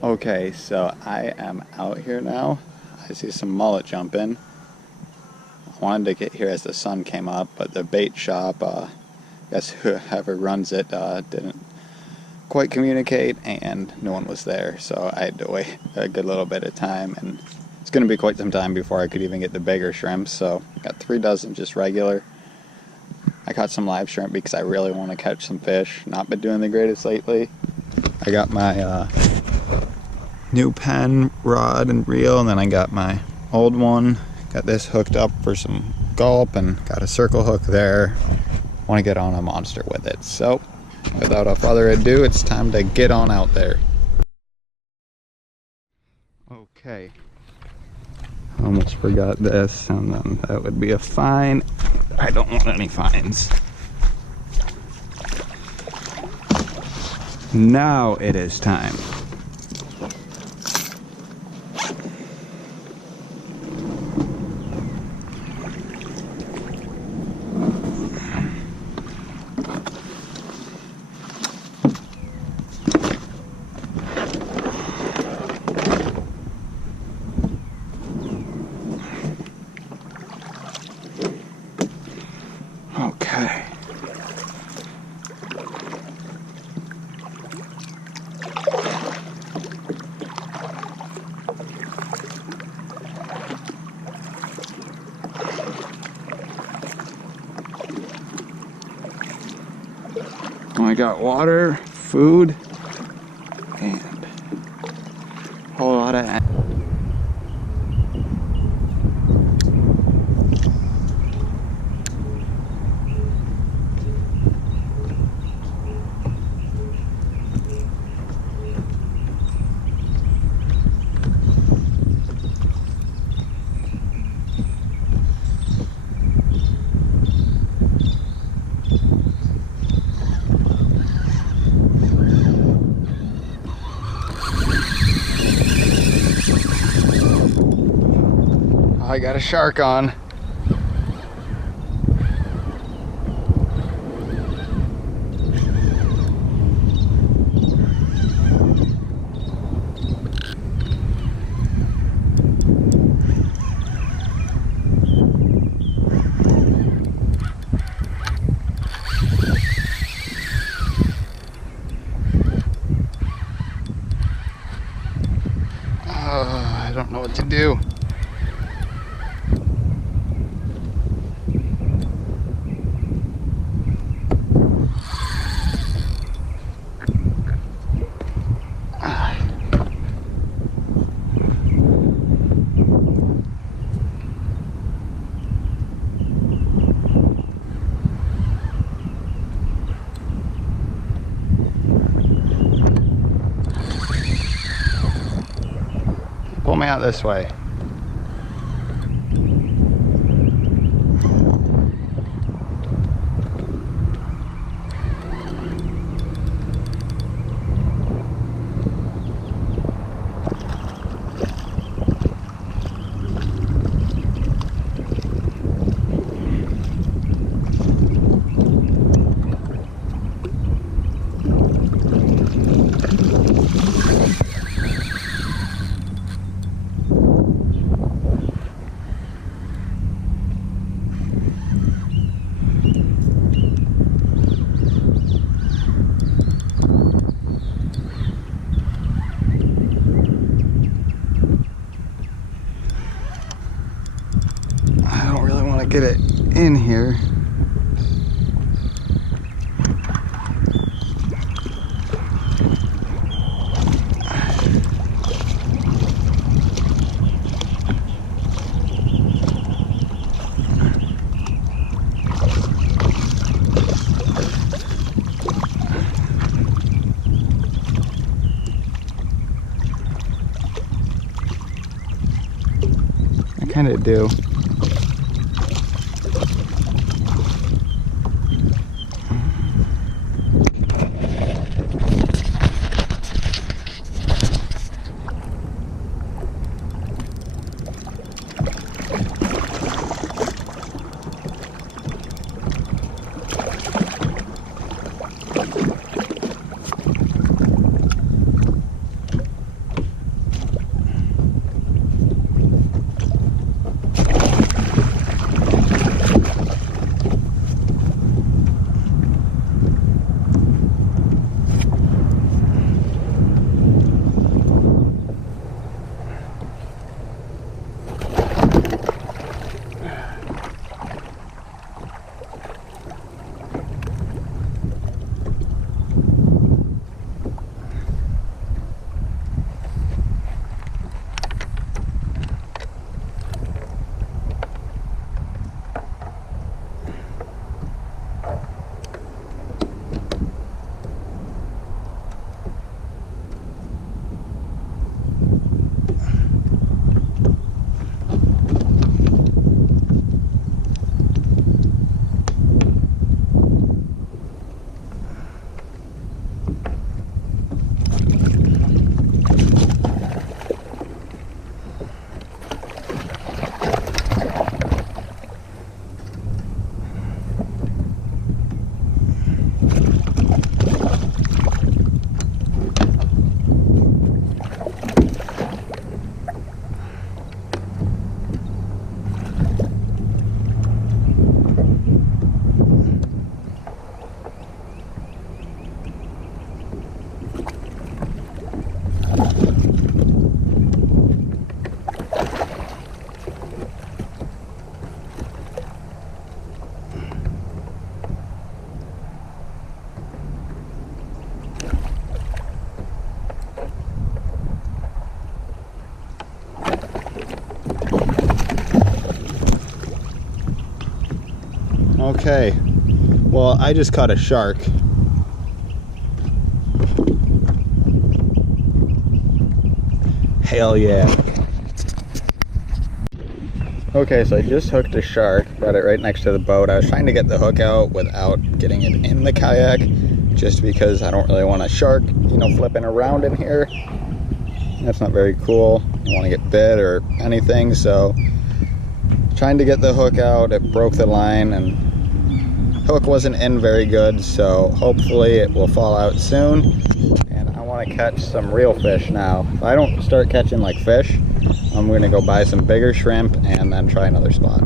Okay, so I am out here now. I see some mullet jumping. I wanted to get here as the sun came up, but the bait shop, I guess whoever runs it, didn't quite communicate, and no one was there, so I had to wait a good little bit of time, and it's going to be quite some time before I could even get the bigger shrimps. So I got 3 dozen just regular. I caught some live shrimp because I really want to catch some fish. Not been doing the greatest lately. I got my new pen rod and reel, and then I got my old one. Got this hooked up for some gulp and got a circle hook there. Want to get on a monster with it. So without further ado, it's time to get on out there. Okay, almost forgot this, and then that would be a fine. I don't want any fines. Now it is time. Okay. I got water, food, and a whole lot of I got a shark on. I don't know what to do. Pull me out this way. Get it in here. I kind of do. Okay, well, I just caught a shark. Hell yeah. Okay, so I just hooked a shark, got it right next to the boat. I was trying to get the hook out without getting it in the kayak, just because I don't really want a shark, flipping around in here. That's not very cool. I don't want to get bit or anything, so trying to get the hook out, it broke the line and hook wasn't in very good, so hopefully it will fall out soon. And I want to catch some real fish now. If I don't start catching like fish, I'm going to go buy some bigger shrimp and then try another spot.